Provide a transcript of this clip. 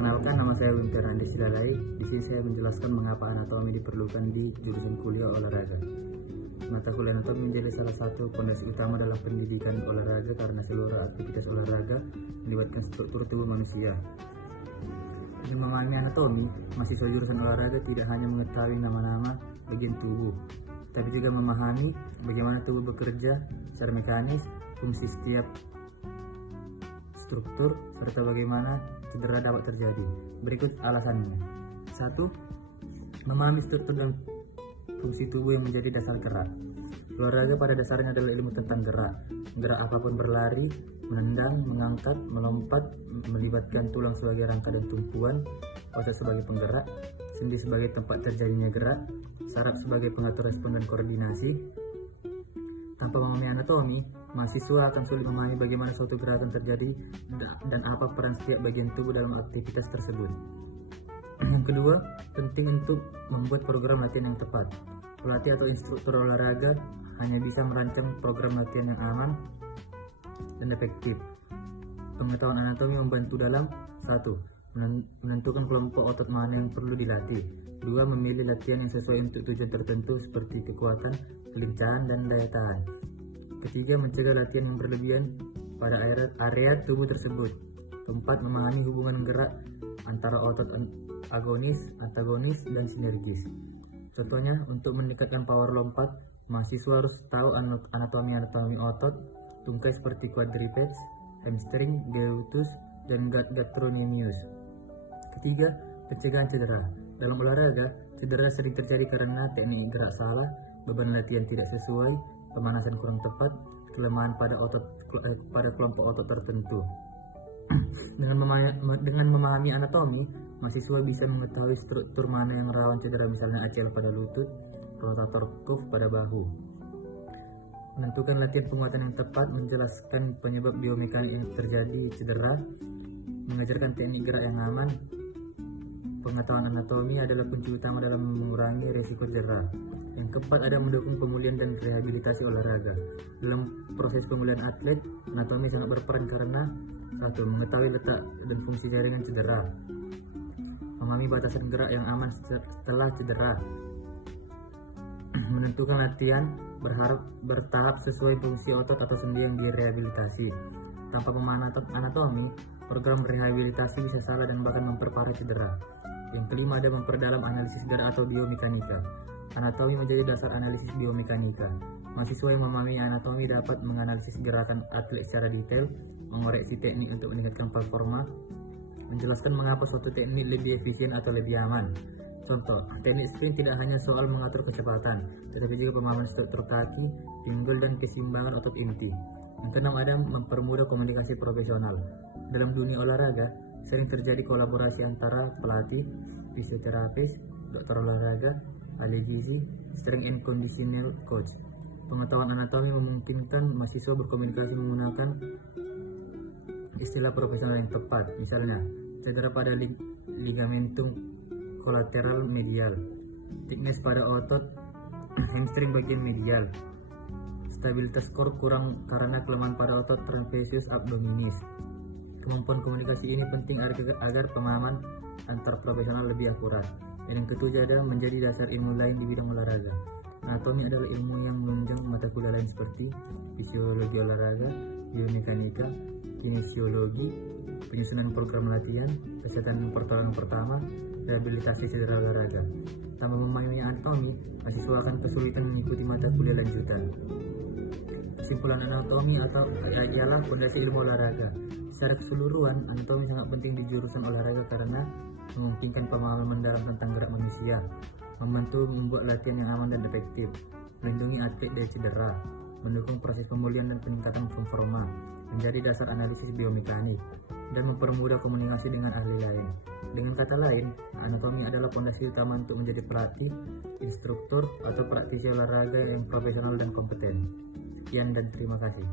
Perkenalkan, nama saya Winter Andi Silalai. Di sini saya menjelaskan mengapa anatomi diperlukan di jurusan kuliah olahraga. Mata kuliah anatomi menjadi salah satu fondasi utama dalam pendidikan olahraga karena seluruh aktivitas olahraga melibatkan struktur tubuh manusia. Dengan memahami anatomi, mahasiswa jurusan olahraga tidak hanya mengetahui nama-nama bagian tubuh, tapi juga memahami bagaimana tubuh bekerja secara mekanis, fungsi setiap struktur, serta bagaimana cedera dapat terjadi. Berikut alasannya. 1. Memahami struktur dan fungsi tubuh yang menjadi dasar gerak. Olahraga pada dasarnya adalah ilmu tentang gerak. Gerak apapun, berlari, menendang, mengangkat, melompat, melibatkan tulang sebagai rangka dan tumpuan, otot sebagai penggerak, sendi sebagai tempat terjadinya gerak, saraf sebagai pengatur respon dan koordinasi. Tanpa memahami anatomi, mahasiswa akan sulit memahami bagaimana suatu gerakan terjadi dan apa peran setiap bagian tubuh dalam aktivitas tersebut. Yang kedua, penting untuk membuat program latihan yang tepat. Pelatih atau instruktur olahraga hanya bisa merancang program latihan yang aman dan efektif. Pengetahuan anatomi membantu dalam 1. Menentukan kelompok otot mana yang perlu dilatih. 2. Memilih latihan yang sesuai untuk tujuan tertentu seperti kekuatan, kelincahan, dan daya tahan. 3. Mencegah latihan yang berlebihan pada area tubuh tersebut. 4. Memahami hubungan gerak antara otot agonis, antagonis, dan sinergis. Contohnya, untuk meningkatkan power lompat, mahasiswa harus tahu anatomi otot tungkai seperti quadriceps, hamstring, gluteus, dan gastrocnemius. 4. Pencegahan cedera. Dalam olahraga, cedera sering terjadi karena teknik gerak salah, beban latihan tidak sesuai, pemanasan kurang tepat, kelemahan pada kelompok otot tertentu. Dengan memahami anatomi, mahasiswa bisa mengetahui struktur mana yang rawan cedera, misalnya ACL pada lutut, rotator cuff pada bahu. Menentukan latihan penguatan yang tepat, menjelaskan penyebab biomekanik yang terjadi cedera, mengajarkan teknik gerak yang aman. Pengetahuan anatomi adalah kunci utama dalam mengurangi risiko cedera. Yang keempat, ada mendukung pemulihan dan rehabilitasi olahraga. Dalam proses pemulihan atlet, anatomi sangat berperan karena 1. Mengetahui letak dan fungsi jaringan cedera, memahami batasan gerak yang aman setelah cedera, menentukan latihan bertahap sesuai fungsi otot atau sendi yang direhabilitasi. Tanpa memahami anatomi, program rehabilitasi bisa salah dan bahkan memperparah cedera. Yang kelima, ada memperdalam analisis gerak atau biomekanika. Anatomi menjadi dasar analisis biomekanika. Mahasiswa yang memahami anatomi dapat menganalisis gerakan atlet secara detail, mengoreksi teknik untuk meningkatkan performa, menjelaskan mengapa suatu teknik lebih efisien atau lebih aman. Contoh, teknik sprint tidak hanya soal mengatur kecepatan, tetapi juga pemahaman struktur kaki, pinggul, dan keseimbangan otot inti. Yang keenam, ada mempermudah komunikasi profesional. Dalam dunia olahraga, sering terjadi kolaborasi antara pelatih, fisioterapis, dokter olahraga, ahli gizi, strength and conditioning coach. Pengetahuan anatomi memungkinkan mahasiswa berkomunikasi menggunakan istilah profesional yang tepat. Misalnya, cedera pada ligamentum kolateral medial, thickness pada otot hamstring bagian medial, stabilitas core kurang karena kelemahan pada otot trapezius abdominis. Kemampuan komunikasi ini penting agar pemahaman antar profesional lebih akurat. Dan yang ketujuh, ada menjadi dasar ilmu lain di bidang olahraga. Anatomi adalah ilmu yang menunjang mata kuliah lain seperti fisiologi olahraga, biomekanika, kinesiologi, penyusunan program latihan, kesehatan pertolongan pertama, rehabilitasi cedera olahraga. Tanpa memahami anatomi, mahasiswa akan kesulitan mengikuti mata kuliah lanjutan. Kesimpulan, anatomi ialah fondasi ilmu olahraga. Secara keseluruhan, anatomi sangat penting di jurusan olahraga karena memungkinkan pemahaman mendalam tentang gerak manusia, membantu membuat latihan yang aman dan efektif, melindungi atlet dari cedera, mendukung proses pemulihan dan peningkatan performa, menjadi dasar analisis biomekanik, dan mempermudah komunikasi dengan ahli lain. Dengan kata lain, anatomi adalah fondasi utama untuk menjadi pelatih, instruktur, atau praktisi olahraga yang profesional dan kompeten. Sekian dan terima kasih.